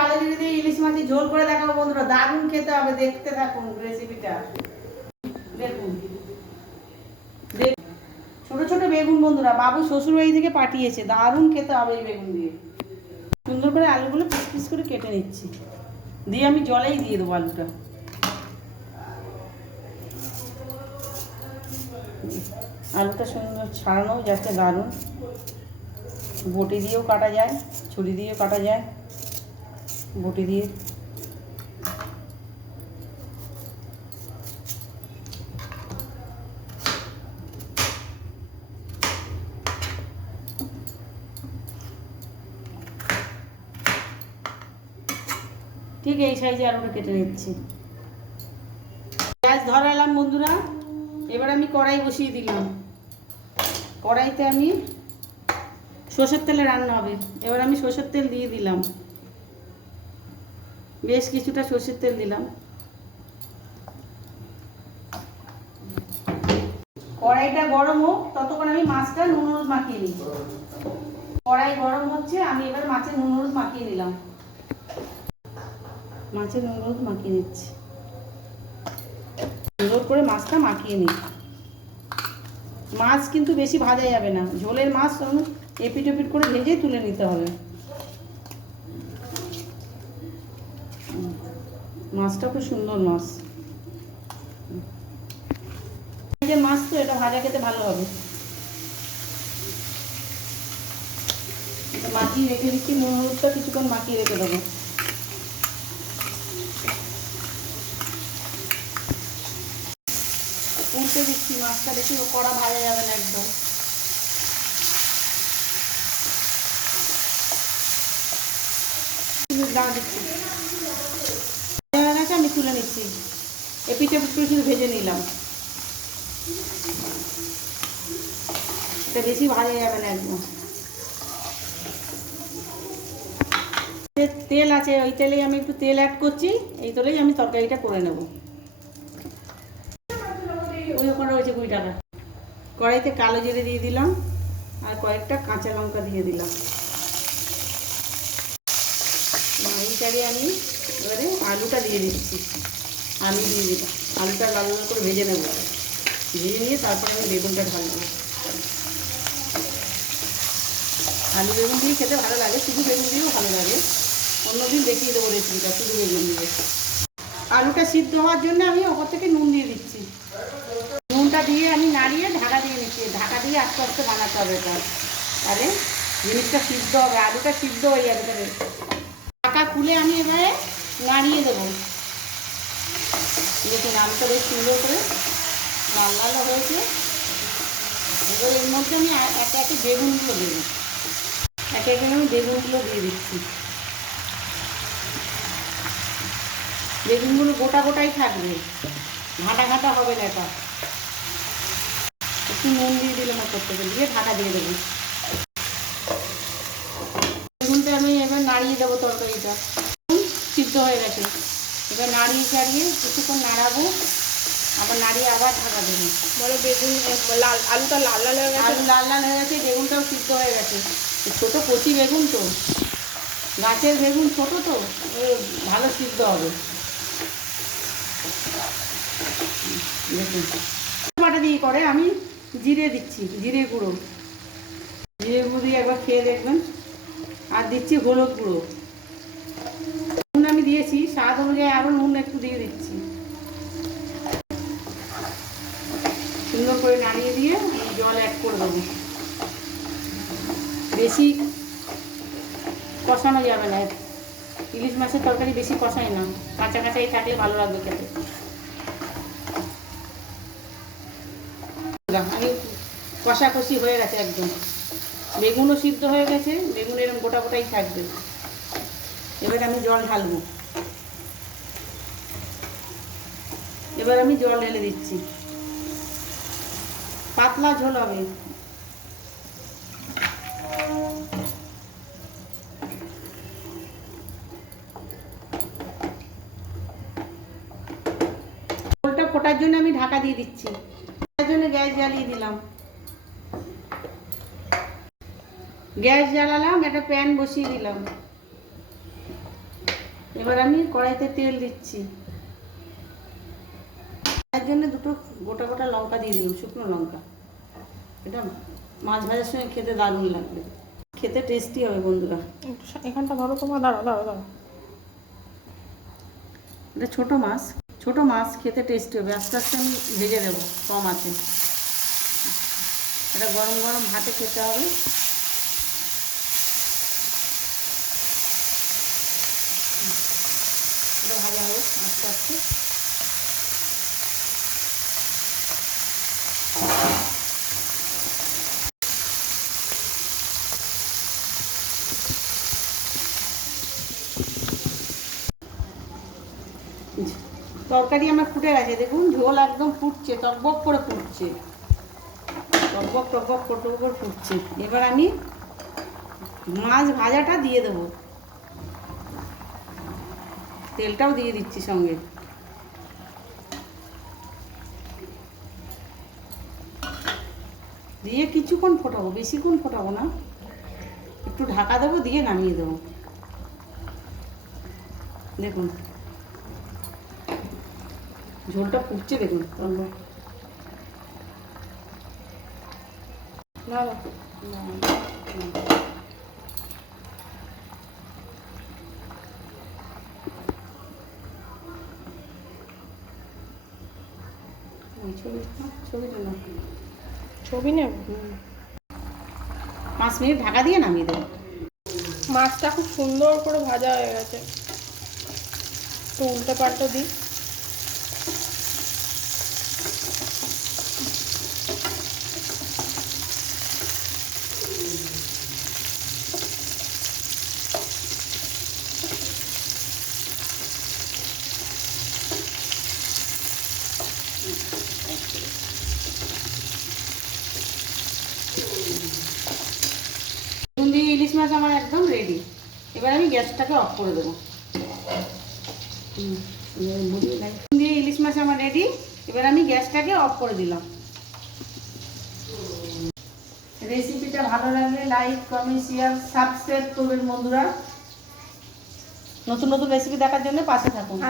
কালো জিরে দিয়ে ইলিশ মাছের ঝোল করে দেখাবো বন্ধুরা। দারুণ খেতে হবে, দেখতে থাকুন রেসিপিটা দেখুন। দেখ ছোট ছোট বেগুন বন্ধুরা, বাবু শ্বশুর বাড়ি থেকে পাঠিয়েছে। দারুণ খেতে হবে এই বেগুন দিয়ে। সুন্দর করে আলুগুলো পিস পিস করে কেটে নিচ্ছি। দিয়ে আমি জলেই দিয়ে দেবো আলুটা। আলুটা সুন্দর ছাড়ানো যাচ্ছে দারুণ। বটি দিয়েও কাটা যায়, ছুরি দিয়েও কাটা যায়। বটি দিয়ে। ঠিক এই সাইজে আলুটা কেটে নিচ্ছি। গ্যাস ধরালাম বন্ধুরা, এবার আমি কড়াই বসিয়ে দিলাম। কড়াইতে আমি সর্ষের তেলে রান্না হবে, এবার আমি সর্ষের তেল দিয়ে দিলাম। বেশ কিছুটা সর্ষের তেল দিলাম। কড়াইটা গরম হোক, ততক্ষণ আমি মাছটা নুন হলুদ মাখিয়ে নিই। কড়াই গরম হচ্ছে, আমি এবার মাছের নুন হলুদ মাখিয়ে নিলাম। মাছের নুন হলুদ মাখিয়ে নিচ্ছি। সুন্দর করে মাছটা মাখিয়ে নিই। মাছ কিন্তু বেশি ভাজা যাবে না। ঝোলের মাছ এপিট এপিট করে ভেজে তুলে নিতে হবে। মাছটা খুব সুন্দর মাছ। যে মাছ তো এটা ভাজা খেতে ভালো হবে। রেখে দিচ্ছি কিছুক্ষণ রেখে দেবো। দিচ্ছি মাছটা বেশি কড়া ভাজা যাবে না একদম। দাঁড়া দিচ্ছি। নিচ্ছি এপিটে করে শুধু ভেজে নিলাম। এটা বেশি ভাজা যাবে না একদম। তেল আছে, ওই তেলেই আমি একটু তেল অ্যাড করছি, এই তেলেই আমি তরকারিটা করে নেব। ওই ওখানে রয়েছে কুড়ি টাকা। কড়াইতে কালো জিরে দিয়ে দিলাম, আর কয়েকটা কাঁচা লঙ্কা দিয়ে দিলাম। এই চালিয়ে আমি এবারে আলুটা দিয়ে দিচ্ছি। আলু দিয়ে দিলাম। আলুটা লাল লাল করে ভেজে নেব। ভেজে নিয়ে তারপরে আমি বেগুনটা ঢালবো। আলু বেগুন দিয়ে খেতে ভালো লাগে, শুধু বেগুন দিয়েও ভালো লাগে। অন্যদিন দেখিয়ে দেবো রেসিপিটা শুধু বেগুন দিয়ে। আলুটা সিদ্ধ হওয়ার জন্য আমি ওপর থেকে নুন দিয়ে দিচ্ছি। নুনটা দিয়ে আমি নাড়িয়ে ঢাকা দিয়ে নিচ্ছি। ঢাকা দিয়ে আস্তে আস্তে বানাতে হবে এটা। তাহলে জিনিসটা সিদ্ধ হবে, আলুটা সিদ্ধ হয়ে যাবে। তাহলে ঢাকা খুলে আমি এবারে নাড়িয়ে দেবো। দেখুন আলুটা বেশ সুন্দর করে লাল লাল হয়েছে। এবার এর মধ্যে আমি একে একে বেগুনগুলো দেবো একে একে আমি বেগুনগুলো দিয়ে দিচ্ছি। বেগুনগুলো গোটা গোটাই থাকবে। ঘাটা ঘাটা হবে না এটা। একটু নুন দিয়ে দিলাম ওপর থেকে দিয়ে ঢাকা দিয়ে দেবো। বেগুনটা আমি এবার নাড়িয়ে দেবো তরকারিটা। সিদ্ধ হয়ে গেছে। এবার নাড়িয়ে চাড়িয়ে কিছুক্ষণ নাড়াবো। আবার নাড়িয়ে আবার ঢাকা দেবো। বলো বেগুন লাল আলুটা লাল লাল হয়ে গেছে? আলু লাল লাল হয়ে গেছে বেগুনটাও সিদ্ধ হয়ে গেছে। ছোটো কচি বেগুন তো। গাছের বেগুন ছোট তো ভালো সিদ্ধ হবে। দেখুন। বাটা দিয়ে করে আমি জিরে দিচ্ছি জিরে গুঁড়ো। জিরে গুঁড়ো দিয়ে একবার খেয়ে দেখবেন। আর দিচ্ছি হলুদ গুঁড়ো নুন আমি দিয়েছি স্বাদ অনুযায়ী আরও নুন একটু দিয়ে দিচ্ছি। সুন্দর করে নাড়িয়ে দিয়ে জল অ্যাড করে দেবো। বেশি কষানো যাবে না। ইলিশ মাছের তরকারি বেশি কষায় না। কাঁচা কাঁচাই থাকলে ভালো লাগবে খেতে। আমি কষাকষি হয়ে গেছে একদম। বেগুনও সিদ্ধ হয়ে গেছে, বেগুন এরকম গোটা গোটাই থাকবে। এবার আমি জল ঢালবো। এবার আমি জল ঢেলে দিচ্ছি। পাতলা ঝোল হবে। ঝোলটা ফোটার জন্য আমি ঢাকা দিয়ে দিচ্ছি। তার জন্য গ্যাস জ্বালিয়ে দিলাম। গ্যাস জ্বালালাম, একটা প্যান বসিয়ে দিলাম। এবার আমি কড়াইতে তেল দিচ্ছি। জন্য দুটো গোটা গোটা লঙ্কা দিয়ে দিলাম শুকনো লঙ্কা। এটা মাছ ভাজার সঙ্গে খেতে দারুণ লাগবে। খেতে টেস্টি হবে বন্ধুরা। এখানটা ধরো তোমার দাঁড়া দাঁড়া দাঁড়া এটা ছোটো মাছ ছোটো মাছ খেতে টেস্টি হবে। আস্তে আস্তে আমি ভেজে দেবো কম আছে। এটা গরম গরম ভাতে খেতে হবে। এটা ভাজা হোক আস্তে আস্তে। তরকারি আমার ফুটে গেছে, দেখুন ঝোল একদম ফুটছে, টকবক করে ফুটছে। টকবক টকবক টকবক করে ফুটছে। এবার আমি মাছ ভাজাটা দিয়ে দেবো। তেলটাও দিয়ে দিচ্ছি সঙ্গে। দিয়ে কিছুক্ষণ ফোটাবো, বেশিক্ষণ ফোটাবো না। একটু ঢাকা দেবো, দিয়ে নামিয়ে দেবো। দেখুন। ঝোলটা ফুটছে দেখুন। না ছবি নেব? পাঁচ মিনিট ঢাকা দিয়ে নামিয়ে দেবো। মাছটা খুব সুন্দর করে ভাজা হয়ে গেছে। তো উল্টে পাল্টে দিই নুন দিয়ে ইলিশ মাছ আমার একদম রেডি এবার আমি গ্যাসটাকে অফ করে দেবো। দিয়ে ইলিশ মাছ আমার রেডি এবার আমি গ্যাসটাকে অফ করে দিলাম। রেসিপিটা ভালো লাগলে লাইক কমেন্ট শেয়ার সাবস্ক্রাইব করবেন বন্ধুরা। নতুন নতুন রেসিপি দেখার জন্য পাশে থাকুন।